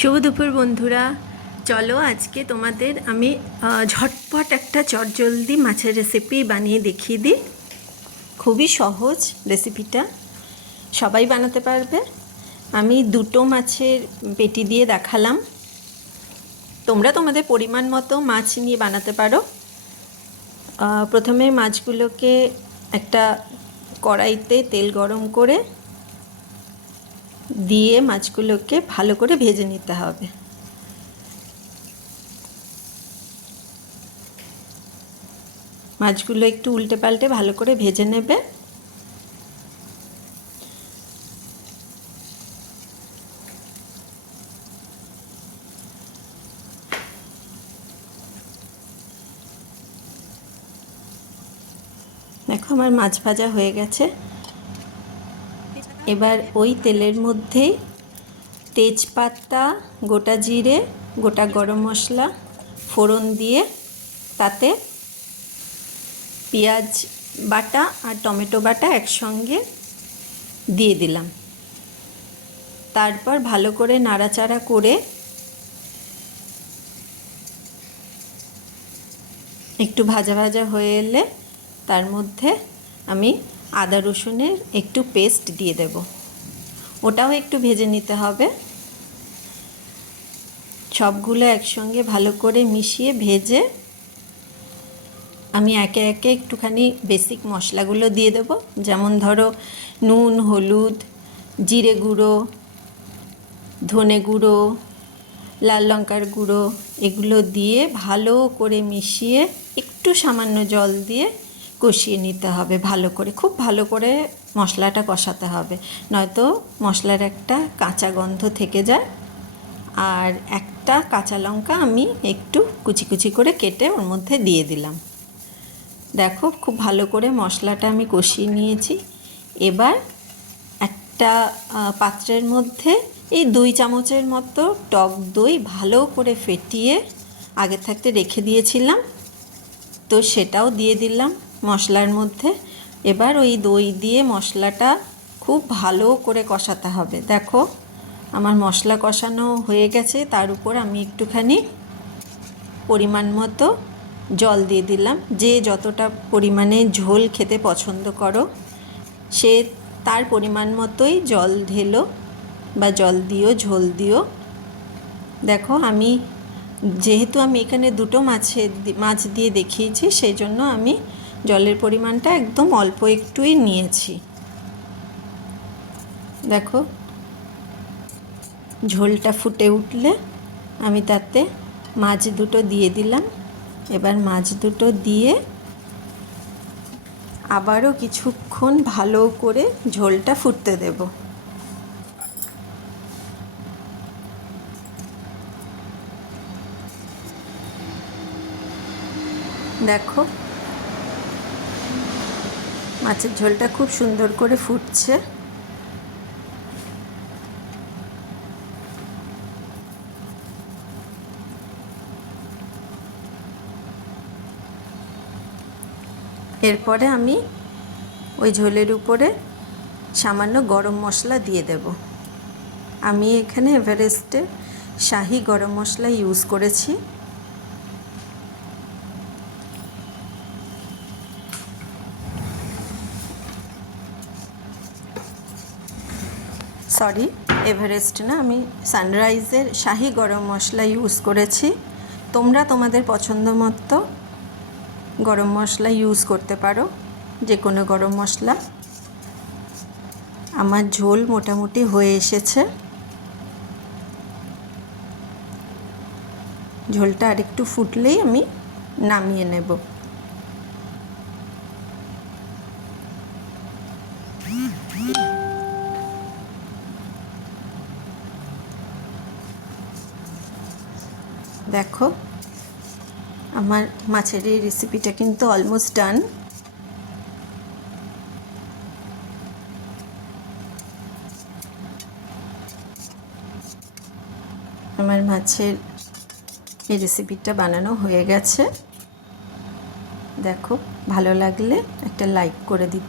শুভ দুপুর বন্ধুরা, চলো আজকে তোমাদের আমি ঝটপট একটা চটজলদি মাছের রেসিপি বানিয়ে দেখিয়ে দিই। খুবই সহজ রেসিপিটা, সবাই বানাতে পারবে। আমি দুটো মাছের পেটি দিয়ে দেখালাম, তোমরা তোমাদের পরিমাণ মতো মাছ নিয়ে বানাতে পারো। প্রথমে মাছগুলোকে একটা কড়াইতে তেল গরম করে দিয়ে মাছগুলোকে ভালো করে ভেজে নিতে হবে। মাছগুলো একটু উল্টে পাল্টে ভালো করে ভেজে নেবে। দেখো আমার মাছ ভাজা হয়ে গেছে। এবার ওই তেলের মধ্যেই তেজপাতা, গোটা জিরে, গোটা গরম মশলা ফোড়ন দিয়ে তাতে পেঁয়াজ বাটা আর টমেটো বাটা একসঙ্গে দিয়ে দিলাম। তারপর ভালো করে নাড়াচাড়া করে একটু ভাজা ভাজা হয়ে এলে তার মধ্যে আমি আদা রসুনের একটু পেস্ট দিয়ে দেব, ওটাও একটু ভেজে নিতে হবে। সবগুলো একসঙ্গে ভালো করে মিশিয়ে ভেজে আমি একে একে একটুখানি বেসিক মশলাগুলো দিয়ে দেব, যেমন ধরো নুন, হলুদ, জিরে গুঁড়ো, ধনে গুঁড়ো, লাল লঙ্কার গুঁড়ো, এগুলো দিয়ে ভালো করে মিশিয়ে একটু সামান্য জল দিয়ে কষিয়ে নিতে হবে ভালো করে। খুব ভালো করে মশলাটা কষাতে হবে, নয়তো মশলার একটা কাঁচা গন্ধ থেকে যায়। আর একটা কাঁচা লঙ্কা আমি একটু কুচি কুচি করে কেটে ওর মধ্যে দিয়ে দিলাম। দেখো খুব ভালো করে মশলাটা আমি কষিয়ে নিয়েছি। এবার একটা পাত্রের মধ্যে এই 2 চামচের মতো টক দই ভালো করে ফেটিয়ে আগে থাকতে রেখে দিয়েছিলাম, তো সেটাও দিয়ে দিলাম মশলার মধ্যে। এবার ওই দই দিয়ে মশলাটা খুব ভালো করে কষাতে হবে। দেখো আমার মশলা কষানো হয়ে গেছে, তার উপর আমি একটুখানি পরিমাণ মতো জল দিয়ে দিলাম। যে যতটা পরিমাণে ঝোল খেতে পছন্দ করো সে তার পরিমাণ মতোই জল ঢেলো বা জল দিও, ঝোল দিও। দেখো আমি যেহেতু আমি এখানে দুটো মাছ দিয়ে দেখিয়েছি, সেই জন্য আমি জলের পরিমাণটা একদম অল্প একটুই নিয়েছি। দেখো ঝোলটা ফুটে উঠলে আমি তাতে মাছ দুটো দিয়ে দিলাম। এবার মাছ দুটো দিয়ে আবারও কিছুক্ষণ ভালো করে ঝোলটা ফুটতে দেব। দেখো মাছের ঝোলটা খুব সুন্দর করে ফুটছে। এরপরে আমি ওই ঝোলের উপরে সামান্য গরম মশলা দিয়ে দেব। আমি এখানে এভারেস্টের শাহি গরম মশলা ইউজ করেছি। সরি, এভারেস্ট না, আমি সানরাইজের শাহি গরম মশলা ইউজ করেছি। তোমরা তোমাদের পছন্দ মতো গরম মশলা ইউজ করতে পারো, যে কোনো গরম মশলা। আমার ঝোল মোটামুটি হয়ে এসেছে। ঝোলটা আরেকটু ফুটলেই আমি নামিয়ে নেব। দেখো আমার মাছের এই রেসিপিটা কিন্তু অলমোস্ট ডান। আমার মাছের এই রেসিপিটা বানানো হয়ে গেছে। দেখো ভালো লাগলে একটা লাইক করে দিও।